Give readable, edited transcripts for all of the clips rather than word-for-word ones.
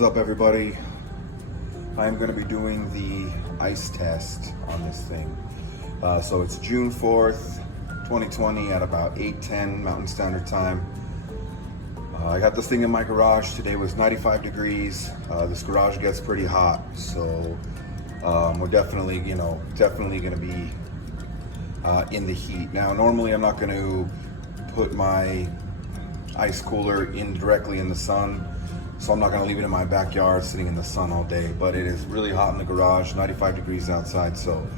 is up, everybody? I'm going to be doing the ice test on this thing. So it's June 4th, 2020 at about 8:10 Mountain Standard Time. I got this thing in my garage. Today was 95 degrees. This garage gets pretty hot, so we're definitely going to be in the heat. Now, normally I'm not going to put my ice cooler directly in the sun, so I'm not going to leave it in my backyard sitting in the sun all day. But it is really hot in the garage, 95 degrees outside, so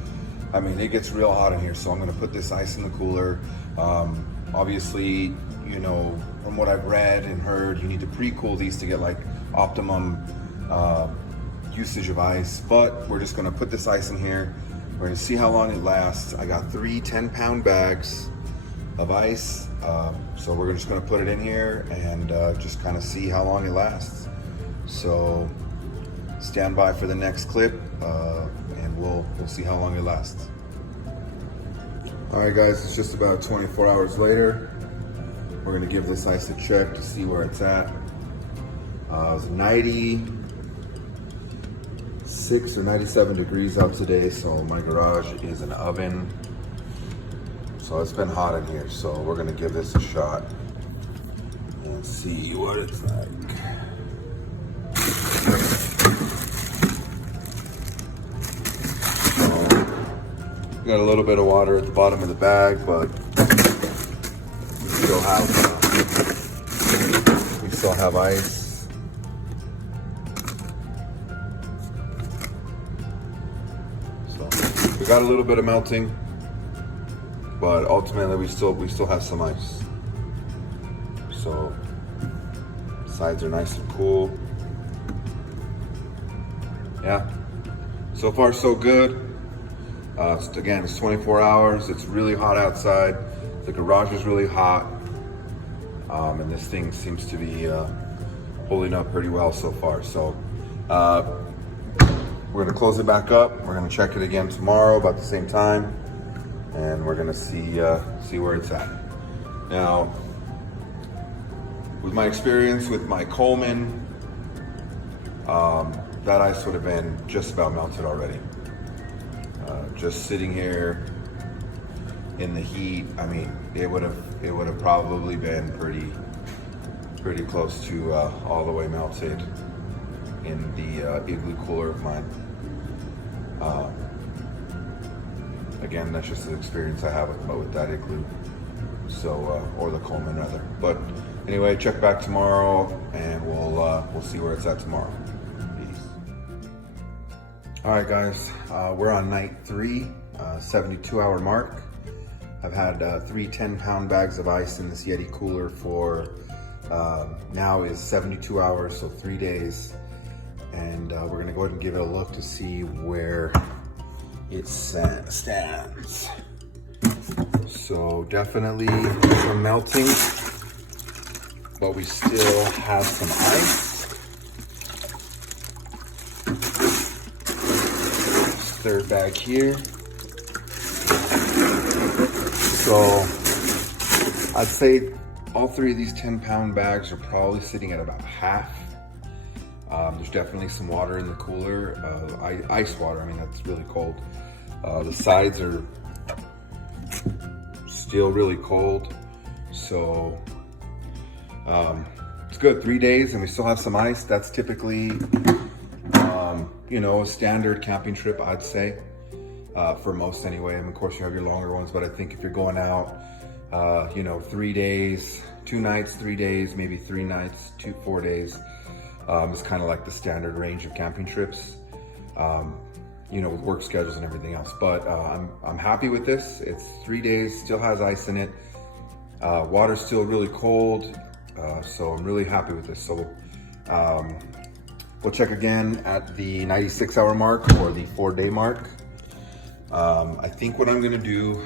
I mean it gets real hot in here. So I'm going to put this ice in the cooler. Obviously, from what I've read and heard, you need to pre-cool these to get like optimum usage of ice. But we're just going to put this ice in here. We're going to see how long it lasts. I got 3 10-pound bags of ice, so we're just going to put it in here and just kind of see how long it lasts. So stand by for the next clip, and we'll see how long it lasts. All right, guys, it's just about 24 hours later. We're going to give this ice a check to see where it's at. It was 96 or 97 degrees out today, so my garage is an oven. So it's been hot in here, so we're gonna give this a shot and see what it's like. So, got a little bit of water at the bottom of the bag, but we still have ice. So we got a little bit of melting, but ultimately we still have some ice. So sides are nice and cool. Yeah, so far so good. Again, it's 24 hours. It's really hot outside. The garage is really hot, and this thing seems to be holding up pretty well so far. So we're gonna close it back up. We're gonna check it again tomorrow about the same time, and we're gonna see where it's at. Now, with my experience with my Coleman, that ice would have been just about melted already. Just sitting here in the heat, I mean, it would have probably been pretty close to all the way melted in the igloo cooler of mine. Again, that's just the experience I have with that igloo, so or the Coleman rather. But anyway, check back tomorrow, and we'll see where it's at tomorrow. Peace. All right, guys, we're on night 3, 72-hour mark. I've had 3 10-pound bags of ice in this Yeti cooler for now is 72 hours, so 3 days, and we're gonna go ahead and give it a look to see where it stands. So definitely some melting, but we still have some ice. Third bag here. So I'd say all 3 of these 10-pound bags are probably sitting at about half. There's definitely some water in the cooler, ice water. I mean, that's really cold. The sides are still really cold, so it's good. 3 days and we still have some ice. That's typically, a standard camping trip, I'd say, for most anyway. I mean, of course, you have your longer ones, but I think if you're going out, 3 days, 2 nights, 3 days, maybe 3 nights, 4 days, it's kind of like the standard range of camping trips. With work schedules and everything else. But I'm happy with this. It's 3 days, still has ice in it. Water's still really cold, so I'm really happy with this. So we'll check again at the 96-hour mark or the 4-day mark. I think what I'm gonna do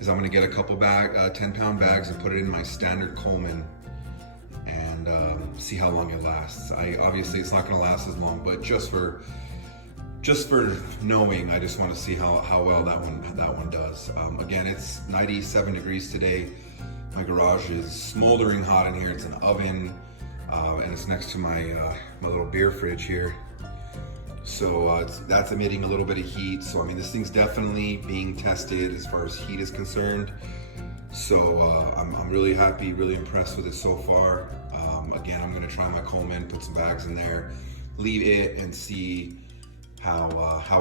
is I'm gonna get a couple 10-pound bags and put it in my standard Coleman and see how long it lasts. Obviously it's not gonna last as long, but just for knowing, I just want to see how well that one does. Again, it's 97 degrees today. My garage is smoldering hot in here. It's an oven. and it's next to my my little beer fridge here. So that's emitting a little bit of heat. So I mean, this thing's definitely being tested as far as heat is concerned. So I'm really happy, really impressed with it so far. Again, I'm gonna try my Coleman, put some bags in there, leave it, and see how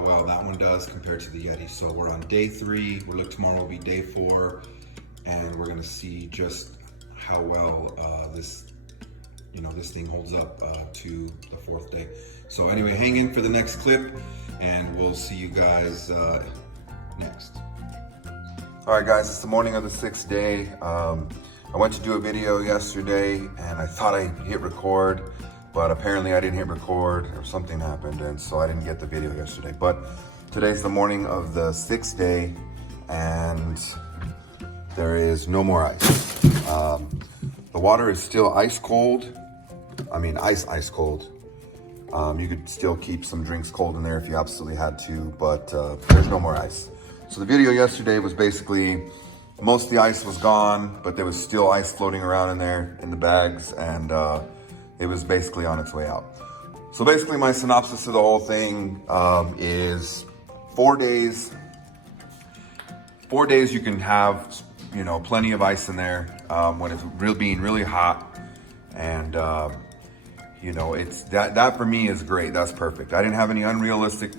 well that one does compared to the Yeti. So we're on day 3. Tomorrow will be day 4, and we're gonna see just how well this thing holds up to the 4th day. So anyway, hang in for the next clip, and we'll see you guys next. All right, guys, it's the morning of the 6th day. I went to do a video yesterday, and I thought I hit record, but apparently I didn't hit record, or something happened, and so I didn't get the video yesterday. But today's the morning of the 6th day, and there is no more ice. The water is still ice cold. I mean, ice cold. You could still keep some drinks cold in there if you absolutely had to, but there's no more ice. So the video yesterday was basically, most of the ice was gone, but there was still ice floating around in there in the bags, and it was basically on its way out. So basically my synopsis of the whole thing is 4 days. 4 days you can have, plenty of ice in there when it's being really hot, and it's that for me is great. That's perfect. I didn't have any unrealistic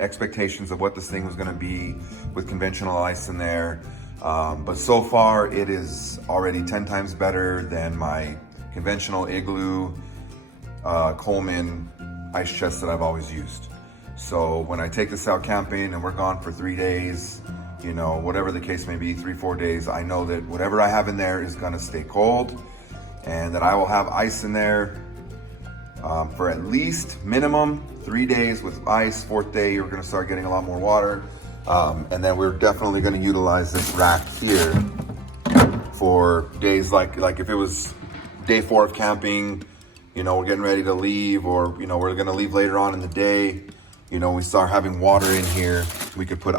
expectations of what this thing was going to be with conventional ice in there, but so far it is already 10 times better than my conventional Igloo Coleman ice chest that I've always used. So when I take this out camping and we're gone for 3 days, whatever the case may be, 3-4 days, I know that whatever I have in there is going to stay cold, and that I will have ice in there for at least minimum 3 days with ice. 4th day, you're gonna start getting a lot more water. And then we're definitely gonna utilize this rack here for days like if it was day 4 of camping, we're getting ready to leave, or, we're gonna leave later on in the day, we start having water in here. We could put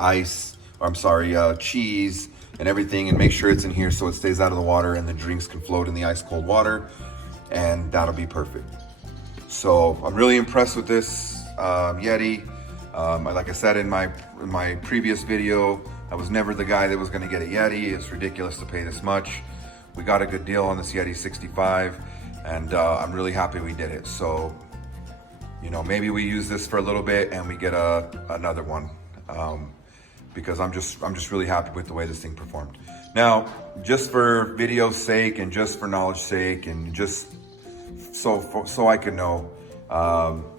cheese and everything, and make sure it's in here so it stays out of the water and the drinks can float in the ice cold water, and that'll be perfect. So I'm really impressed with this Yeti. Like I said in my previous video, I was never the guy that was gonna get a Yeti. It's ridiculous to pay this much. We got a good deal on this Yeti 65, and I'm really happy we did it. So, maybe we use this for a little bit and we get another one, because I'm just really happy with the way this thing performed. Now, just for video's sake and just for knowledge sake, and just so I can know,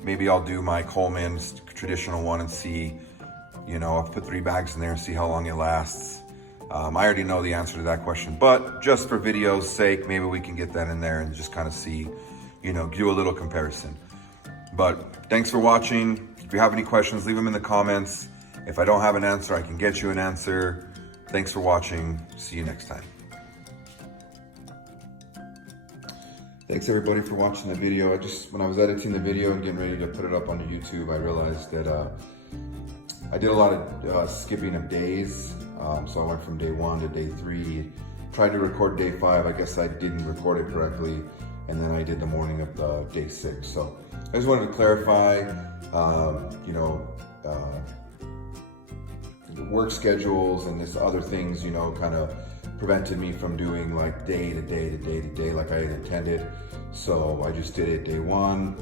maybe I'll do my Coleman's traditional one and see, I'll put 3 bags in there and see how long it lasts. I already know the answer to that question, but just for video's sake, maybe we can get that in there and just kind of see, do a little comparison. But thanks for watching. If you have any questions, leave them in the comments. If I don't have an answer, I can get you an answer. Thanks for watching. See you next time. Thanks everybody for watching the video. When I was editing the video and getting ready to put it up on YouTube, I realized that I did a lot of skipping of days. So I went from day 1 to day 3, tried to record day 5. I guess I didn't record it correctly. And then I did the morning of the day 6. So I just wanted to clarify, work schedules and this other things, kind of prevented me from doing like day to day to day to day like I had intended. So I just did it day 1,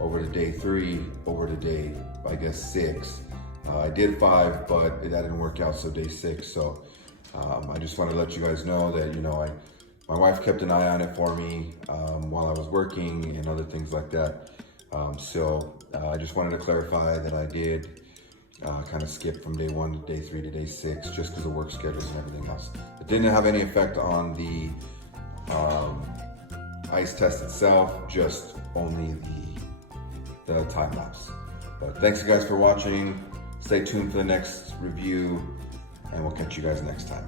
over to day 3, over to day, I guess, 6. I did 5, but that didn't work out, so day 6. So I just want to let you guys know that, my wife kept an eye on it for me while I was working and other things like that. So I just wanted to clarify that I did kind of skip from day 1 to day 3 to day 6 just because of work schedules and everything else. It didn't have any effect on the ice test itself, just only the time lapse. But thanks you guys for watching. Stay tuned for the next review, and we'll catch you guys next time.